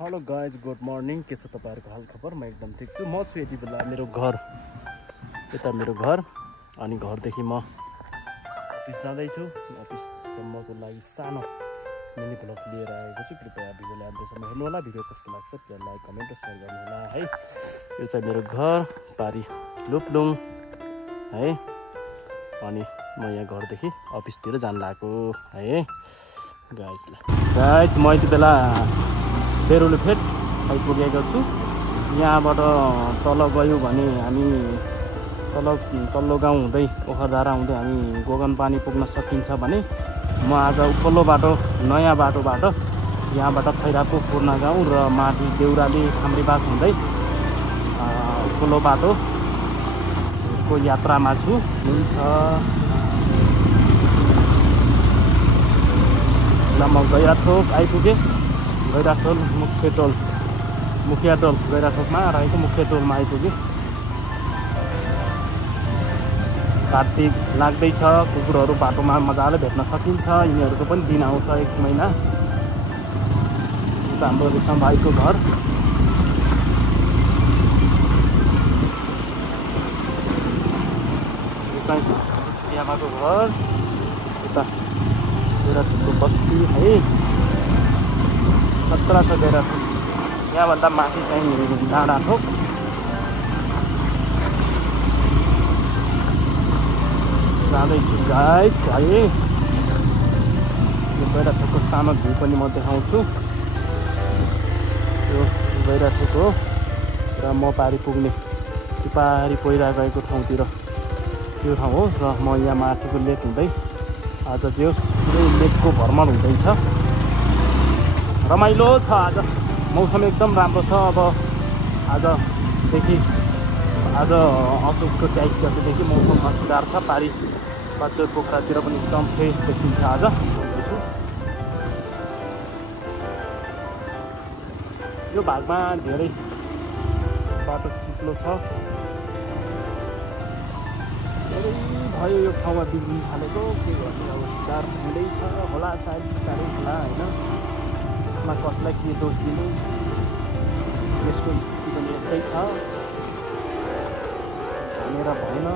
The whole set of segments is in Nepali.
Hello guys, good morning. के छ तपाईँहरूको हालखबर? म एकदम ठिक छु। म छु यति बेला मेरो घर, यता मेरो घर, अनि घरदेखि म अफिस जाँदैछु। अफिससम्मको लागि सानो मिनी भ्लग लिएर आएको छु। कृपया भिडियोलाई अन्त्यसम्म हेर्नु होला। भिडियो कस्तो लाग्छ प्लिज लाइक, कमेन्ट र सेयर गर्नु होला है। यो चाहिँ मेरो घर पारी लुप्लुङ है, अनि म यहाँ घरदेखि अफिसतिर जान लागेको है गाइज। म यति बेला बेरुलुफेट आइपुगेको छु। यहाँबाट तल गयो भने हामी तल्लो गाउँ हुँदै ओखरधारा हुँदै हामी गोगनपानी पुग्न सकिन्छ भने म आज उपल्लो बाटो नयाँ बाटोबाट यहाँबाट खैरापुर पूर्ण गाउँ र माथि देउराली खाम्रीबास हुँदै उपल्लो बाटोको यात्रामा छु। हुन्छ ल म गैराथोक आइपुगेँ। गैराथोक मुखिया टोल गैराथोकमा रहेको मुख्य टोलमा आइपुग्यो। कार्तिक लाग्दैछ, कुकुरहरू बाटोमा मजाले भेट्न सकिन्छ। यिनीहरूको पनि दिन आउँछ 1 महिना। उता हाम्रो रेशम भाइको घर, यो चाहिँ आमाको घर, उता गैराथोकको बस्ती है। खतरा छ गैराथोक। यहाँभन्दा माथि चाहिँ डाँडाथोक। जाँदैछु गाइज है। यो गैराथोकको सानो भ्यू पनि म देखाउँछु। यो गैराथोक हो र म पारी पुग्ने पारी पहिरा गएको ठाउँतिर त्यो ठाउँ हो। र म यहाँ माथिको लेक हुँदै आज जे पुरै लेकको भ्रमण हुँदैछ। रमाइलो छ आज, मौसम एकदम राम्रो छ। अब आज असोजको 23 गतेदेखि मौसममा सुधार छ। पारी बच्चर पोखरातिर पनि एकदम फ्रेस देखिन्छ आज। यो भागमा धेरै बाटो चिप्लो छ, धेरै भयो यो ठाउँमा बिग्रिन थालेको। के गर्नु, अब सुधार हुँदैछ होला सायद, बिस्तारै होला होइन। यसमा कसलाई के दोष दिनु, यसको स्थिति पनि यस्तै छ भनेर भएन।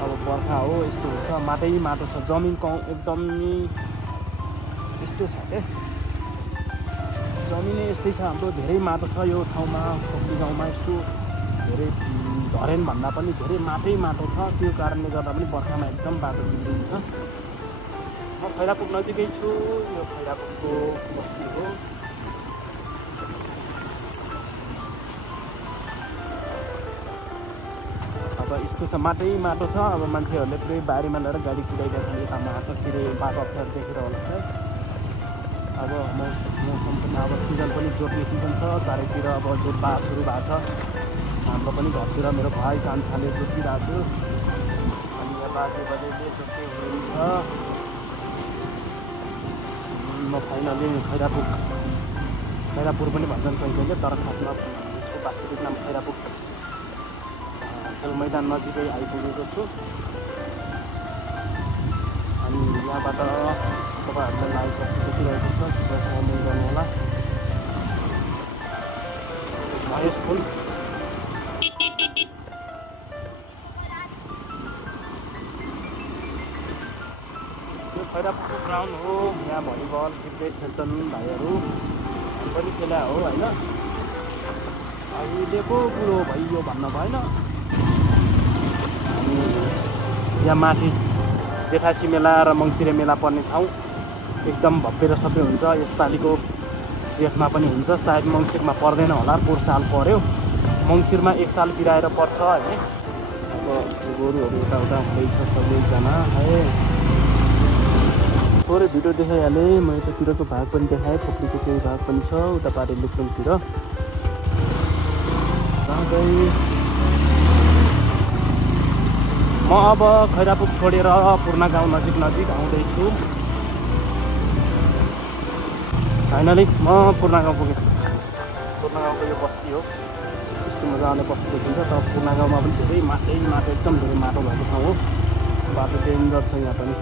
अब बर्खा हो, यस्तो हुन्छ, माटै माटो छ। जमिन एकदमै यस्तो छ क्या, जमिनै यस्तै छ हाम्रो। धेरै माटो छ यो ठाउँमा, खोप्ली गाउँमा यस्तो धेरै धरेन भन्दा पनि धेरै माटै माटो छ। त्यो कारणले गर्दा पनि बर्खामा एकदम बाटो बिग्रिन्छ। म खैरापुर नजिकै छु। यो खैरापुरको बस्ती हो। अब यस्तो छ, माटै माटो छ। अब मान्छेहरूले पुरै बारीमा लिएर गाडी कुदाइरहेको छन्। यता माटोतिर बाटो अप्ठ्यारो देखेर होला सायद। अब मौसम पनि अब सिजन पनि जोत्ने सिजन छ। चारैतिर अब जोत्बा सुरु भएको छ। हाम्रो पनि घरतिर मेरो भाइ कान्छाले जोतिरहेको थियो, अनि यहाँ बाजेले जोत्दै हुनुहुन्छ। म फाइनली खैरापुर पनि भन्छन् कहिले, तर खासमा यसको वास्तविक नाम खैरापुर खेल मैदान नजिकै आइपुगेको छु। अनि यहाँबाट तपाईँहरूलाई लाइभ कस्तो देखिरहेको छ कमेन्ट गर्नुहोला। महेश फुल खैरापुरको ग्राउन्ड हो। यहाँ भलिबल क्रिकेट खेल्छन् भाइहरू, हामी पनि खेला हो होइन। अहिलेको कुरो भइयो भन्नु भएन। अनि यहाँ माथि जेठासी मेला र मङ्सिरे मेला पर्ने ठाउँ एकदम भव्य र सबै हुन्छ। यसपालिको जेठमा पनि हुन्छ, सायद मङ्सिरमा पर्दैन होला। पोहोर साल पर्यो, मङ्सिरमा 1 साल बिराएर पर्छ होइन। अब गोरुहरू यताउता हुँदैछ सबैजना है। थोरै भिडियो देखाइहालेँ। म यतातिरको भाग पनि देखाएँ, खोप्लीको केही भाग पनि छ उता पारी लुप्लुङतिर। म अब खैरापुर छोडेर पूर्ण गाउँ नजिक आउँदैछु। फाइनली म पूर्ण गाउँ पुगेँ। पूर्ण गाउँको यो बस्ती हो, यस्तो मजाले बस्ती देखिन्छ। तर पूर्ण गाउँमा पनि धेरै माटो, एकदम धेरै माटो भएको ठाउँ हो। बाटो डेन्जर छ यहाँ पनि।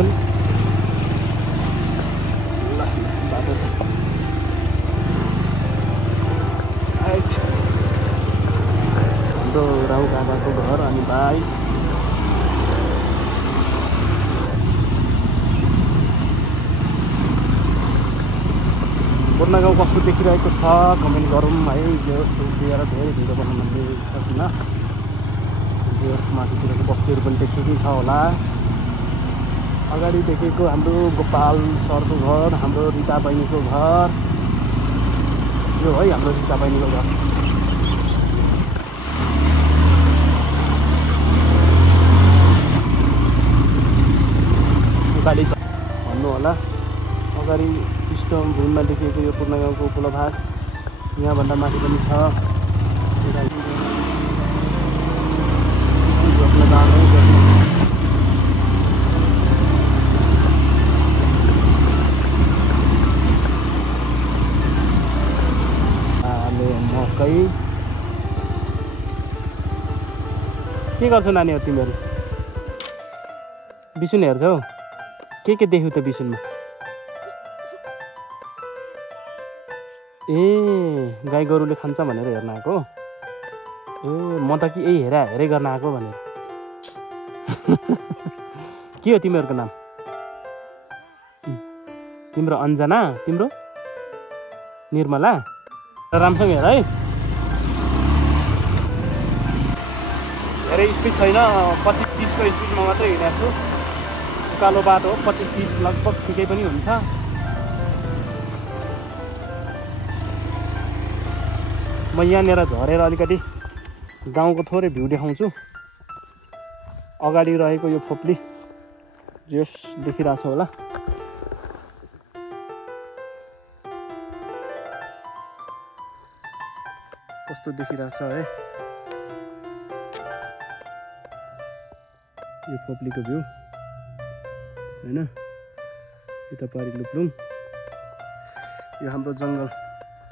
पनि ल बाटो हाम्रो राउ बाबाको घर अनि भाइ पूर्ण गाउँ कस्तो देखिरहेको छ कमेन्ट गरौँ है। यो दिएर धेरै भिडियो बनाउन सकिनँ। यो माथितिरको बस्तीहरू पनि देखेकै छ होला। अगाडि देखेको हाम्रो गोपाल सरको घर, हाम्रो रिता बहिनीको घर, यो है हाम्रो रिता बहिनीको घर। उकाली भन्नु होला। अगाडि पृष्ठभूमिमा भूमिमा देखिएको यो पूर्ण गाउँको उपल्लो भाग यहाँभन्दा माथि पनि छ। मकै के गर्छौ नानीहरू तिमीहरू? बिसुन हेर्छौ? के देख्यौ त बिसुनमा? ए गाई गोरुले खान्छ भनेर हेर्न आएको? ए म त कि यही हेरै गर्न आएको भनेर। के हो तिमीहरूको नाम? तिम्रो अन्जना, तिम्रो निर्मला। राम्रोसँग हेर है। धेरै स्पिड छैन, 25-30को स्पिडमा मात्रै हिँडेको छु। उकालो बाटो हो, 25-30 लगभग ठिकै पनि हुन्छ। म यहाँनिर झरेर अलिकति गाउँको थोरै भ्यू देखाउँछु। अगाडि रहेको यो फोप्ली जस देखिरहेको छ होला। कस्तो देखिरहेको छ है यो फोप्लीको भ्यू हैन। यता पारि लुप्लुङ, यो हाम्रो जङ्गल,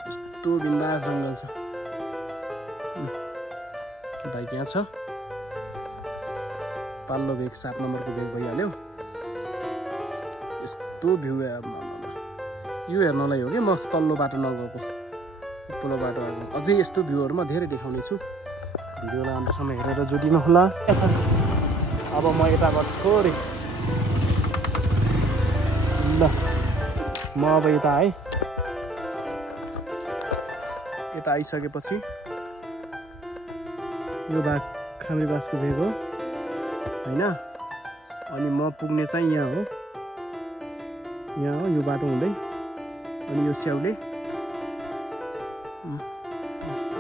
यस्तो बिन्दास जङ्गल छ। बाइक यहाँ छ, पाल्लो भेग 7 नम्बरको भेग भइहाल्यो। यस्तो भ्यू यो हेर्नलाई हो कि म तल्लो बाटो नगएको, उपल्लो बाटो आएको। अझै यस्तो भ्यूहरू म धेरै देखाउने छु। भिडियोलाई अन्तसम्म हेरेर जोडिनु होला। अब म यताबाट थोरै ल म अब यता है, यता आइसकेपछि यो भाग खामरीबासको भेग हो होइन। अनि म पुग्ने चाहिँ यहाँ हो, यो बाटो हुँदै अनि यो स्याउले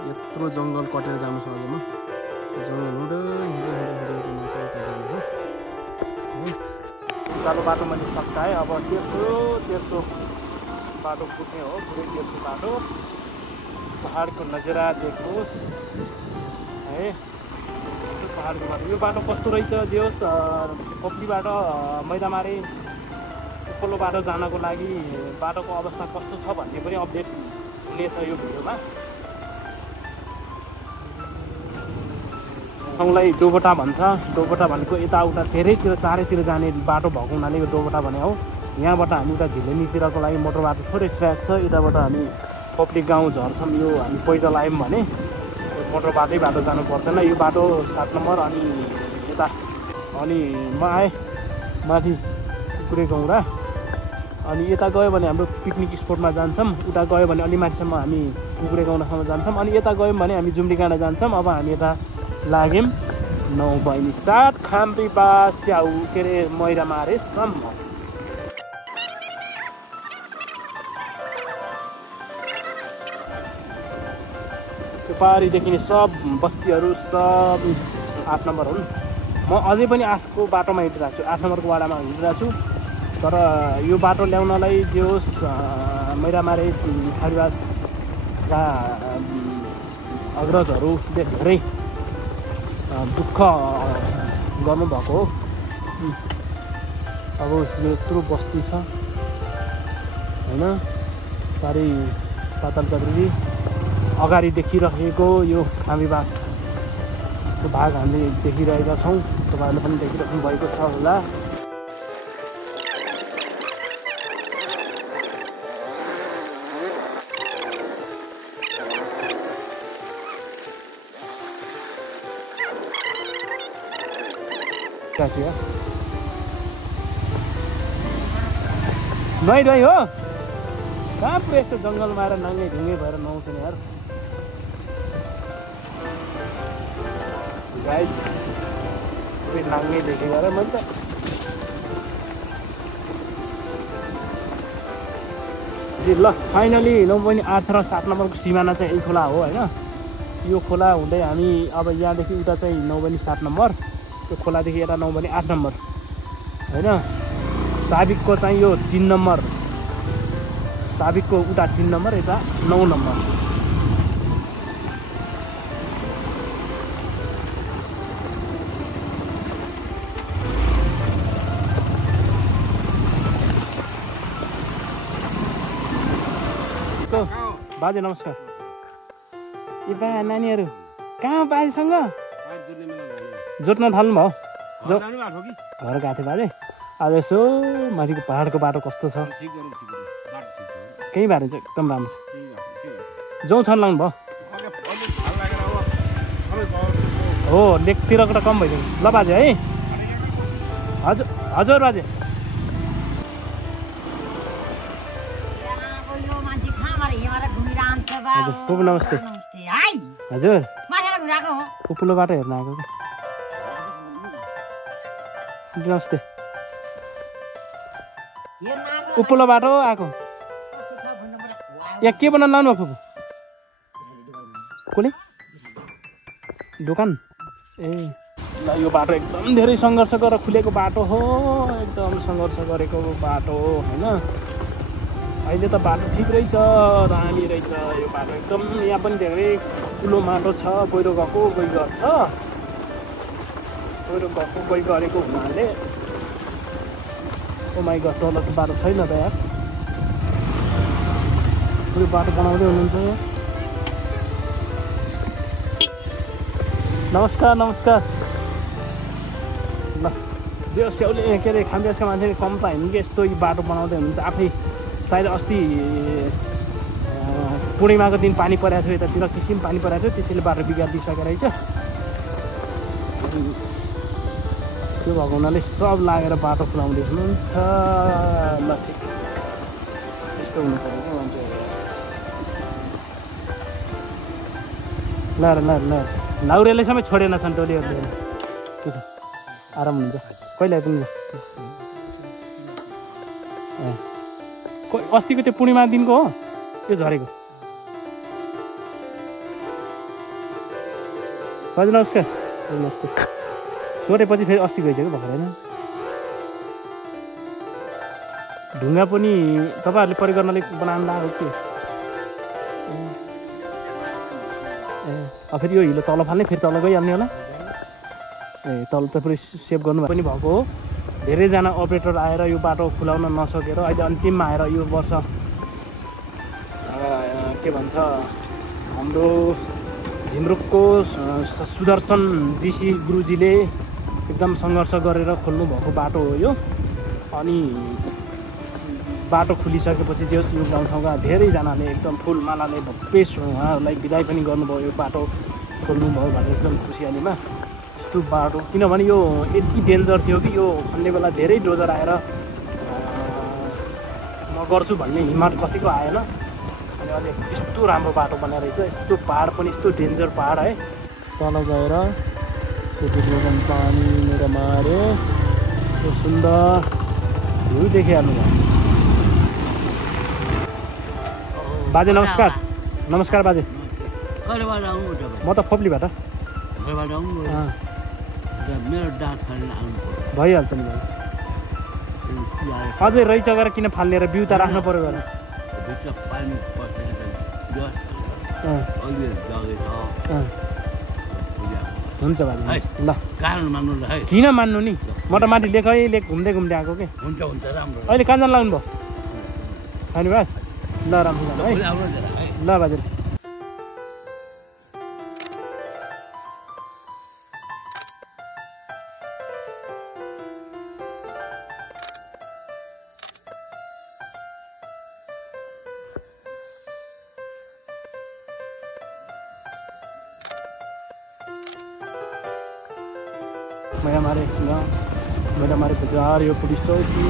यत्रो जङ्गल कटेर जानु छ। अब म जङ्गल हुँदै चाहिँ यता जानु हो। उकालो बाटो मैले सकाएँ। अब तेर्सो बाटो पुग्ने हो, पुरै तेर्सो बाटो। पहाडको नजारा देख्नुहोस् है, पहाडको बाटो। यो बाटो कस्तो रहेछ दियोस्, पोप्लीबाट मैदामारे उपल्लो बाटो जानको लागि बाटोको अवस्था कस्तो छ भन्ने पनि अपडेट हुनेछ यो भिडियोमा। ठाउँलाई डोबोटा भन्छ। डोबोटा भनेको यताउता धेरैतिर चारैतिर जाने बाटो भएको हुनाले यो डोबोटा भने हो। यहाँबाट हामी उता झिलेनीतिरको लागि मोटर बाटो थोरै ट्र्याक छ। यताबाट हामी पोप्ली गाउँ झर्छौँ। यो हामी पैदल आयौँ भने मोटर बाटो जानु पर्दैन। यो बाटो 7 नम्बर अनि यता अनि म आएँ माथि कुकुरे गाउँ र अनि यता गयो भने हाम्रो पिकनिक स्पोटमा जान्छौँ। उता गयो भने अलि माथिसम्म हामी कुकुरे गाउँसम्म जान्छौँ। अनि यता गयौँ भने हामी जुम्डीगाँडा जान्छौँ। अब हामी यता लाग्यौँ 9 बहिनी 7 खामरीबास स्याउ के अरे मैदामारेसम्म। त्यो पारी देखिने सब बस्तीहरू सब 8 नम्बर हुन्। म अझै पनि 8 को बाटोमा हिँडिरहेको छु, 8 नम्बरको वाडामा हिँडिरहेको छु। तर यो बाटो ल्याउनलाई जे होस् मैदामारे खामरीबासका अग्रजहरूले धेरै दुःख गर्नुभएको हो। अब यो यत्रो बस्ती छ होइन। पारि पातालकद्री अगाडि देखिरहेको यो खामरीबासको भाग हामीले देखिरहेका छौँ। तपाईँहरूले पनि देखिराख्नु भएको छ होला। काटी हो नुहाइ हो कहाँ पुरै यस्तो जङ्गलमा आएर नङ्गे ढुङ्गे भएर नुहाउँछ नि यार गाइस पुरै नाङ्गे देखेको र मैले त ल फाइनली नौबनी 8 र 7 नम्बरको सिमाना चाहिँ यही खोला हो होइन यो खोला हुँदै हामी अब यहाँदेखि उता चाहिँ नौबनी 7 नम्बर त्यो खोलादेखि यता नौबनी 8 नम्बर होइन साबिकको चाहिँ यो 3 नम्बर साबिकको उता 3 नम्बर यता 9 नम्बर बाजे नमस्कार ए बा नानीहरू कहाँ बाजेसँग जोत्न थाल्नु भयो घर गएको थियो बाजे आज यसो माथिको पहाडको बाटो कस्तो छ केही बाटो चाहिँ एकदम राम्रो छ जाउँ छन् लाग्नु भयो हो लेकतिरको त कम भइसक्यो ल बाजे है हजुर हजुर बाजे पुपु नमस्ते हजुर उप्लो बाटो हेर्न आएको नमस्ते उप्लो बाटो आएको यहाँ के बनाउनु लानु फुपू कसले दोकान ए ल यो बाटो एकदम धेरै सङ्घर्ष गरेर खुलेको बाटो हो एकदम सङ्घर्ष गरेको बाटो हो होइन अहिले त बाटो ठिक रहेछ दामी रहेछ यो बाटो एकदम यहाँ पनि धेरै ठुलो माटो छ पहिरो गएको गइ गर्छ पहिरो गएको गइ गरेको हुनाले ओ माइ गड तल त बाटो छैन त यार यो बाटो बनाउँदै हुनुहुन्छ नमस्कार नमस्कार ल जो स्याउले के अरे खामदेशका मान्छे कम त होइन कि यस्तो यो बाटो बनाउँदै हुनुहुन्छ आफै सायद अस्ति पूर्णिमाको दिन पानी परेको थियो यतातिर किसिम पानी परेको थियो त्यसैले बाटो बिगारिदिइसकेको रहेछ त्यो भएको हुनाले सब लागेर बाटो खुलाउँदै हुनुहुन्छ ल ठिक यस्तो हुनु पऱ्यो कि मान्छे ल ल ल लाउरेले सबै छोडेन छन् टोलीहरूले के छ आराम हुन्छ कहिले आइपुग्नु ए अस्तिको त्यो पूर्णिमा दिनको हो त्यो झरेको हजुर नमस्कार नमस्ते सोधेपछि फेरि अस्ति गइसक्यो भर्खर होइन ढुङ्गा पनि तपाईँहरूले प्रयोग गर्नाले बनाउनु लागेको के ए फेरि यो हिलो तल फाल्ने फेरि तल गइहाल्ने होला ए तल त पुरै सेभ गर्नु पनि भएको हो धेरैजना अपरेटर आएर यो बाटो खुलाउन नसकेर अहिले अन्तिममा आएर यो वर्ष के भन्छ हाम्रो झिमरुकको सुदर्शन जीसी गुरुजीले एकदम सङ्घर्ष गरेर खोल्नुभएको बाटो हो यो अनि बाटो खुलिसकेपछि जे होस् यो गाउँठाउँका धेरैजनाले एकदम फुलमालाले भव्य उहाँहरूलाई बिदाई पनि गर्नुभयो यो बाटो खोल्नुभयो भनेर एकदम खुसियालीमा यस्तो बाटो किनभने यो यति डेन्जर थियो कि यो खन्ने बेला धेरै डोजर आएर म गर्छु भन्ने हिम्मत कसैको आएन अनि अहिले यस्तो राम्रो बाटो बनाएर रहेछ यस्तो पहाड पनि यस्तो डेन्जर पहाड है तल गएर त्यो पानी मेरो मार्यो त्यो सुन्दर भ्यू देखिहाल्नु भयो बाजे नमस्कार नमस्कार बाजे म त खोप्लीबाट भइहाल्छ नि भाइ अझै रैच गरेर किन फाल्ने र बिउ त राख्नु पऱ्यो गरेर हुन्छ बाजे ल किन मान्नु नि म त माथि लेख घुम्दै घुम्दै आएको के अहिले कहाँ जान लाग्नु भयो धन्यवाद ल राम्रो है ल बाजे मैं हमारे मैदामारी बजार, यो पुलिस चौकी,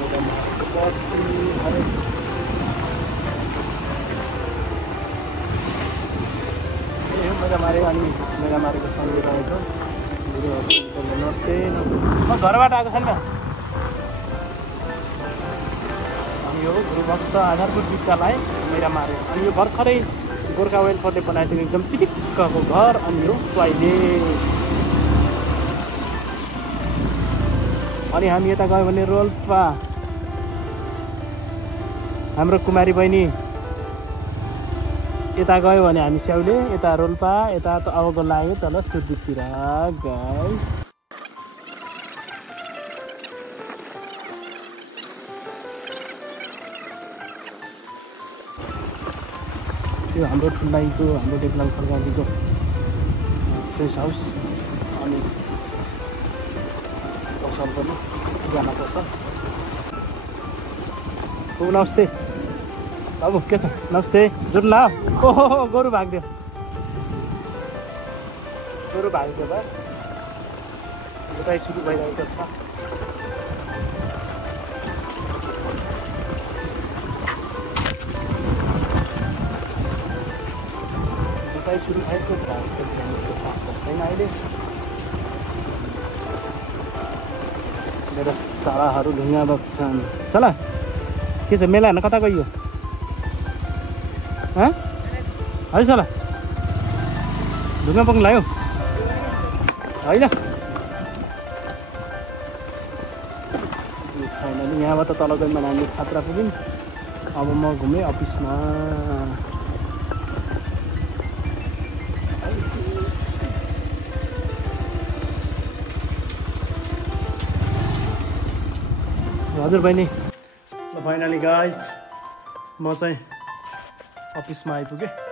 मैदामारीको बस्ती, हरेक मैदामारी अनि मैदामारीको सँगै रहेको गुरु हस्पिटल। नमस्ते, म घरबाट आएको छैन। अनि यो गुरुभक्त आधारभूत विद्यालय मैदामारी। अनि यो भर्खरै गोर्खा वेलफेयरले बनाइदिएको एकदम चिटिक्कको घर। अनि यो टोयलेट। अनि हामी यता गयो भने रोल्पा, हाम्रो कुमारी बहिनी। यता गयो भने हामी स्याउले, यता रोल्पा, यता त अबको लाग्यो तल सुर्दीपतिर गाई। त्यो हाम्रो ठुलाईको, हाम्रो डेक्लाङ खड्काजीको गेस्ट हाउस। अनि पसल पनि किराना पसल। नमस्ते बाबु, के छ? नमस्ते। जुन ल। ओहो गोरु भागिदियो, गोरु भागिदियो भयो। उतै सुरु भइरहेको छ। उतै सुरु भएको घाँसको छैन अहिले। मेरो सालाहरू ढुङ्गा बग्छन्। साला के छ? मेला हेर्न कता गइयो? है साला ढुङ्गा बोक्नु लाग्यो होइन? फाइनली यहाँबाट तल गयौँ भने हामी छात्रा पुग्यौँ। अब म घुमेँ अफिसमा। हजुर बहिनी। फाइनली गाइज म चाहिँ अफिसमा आइपुगेँ।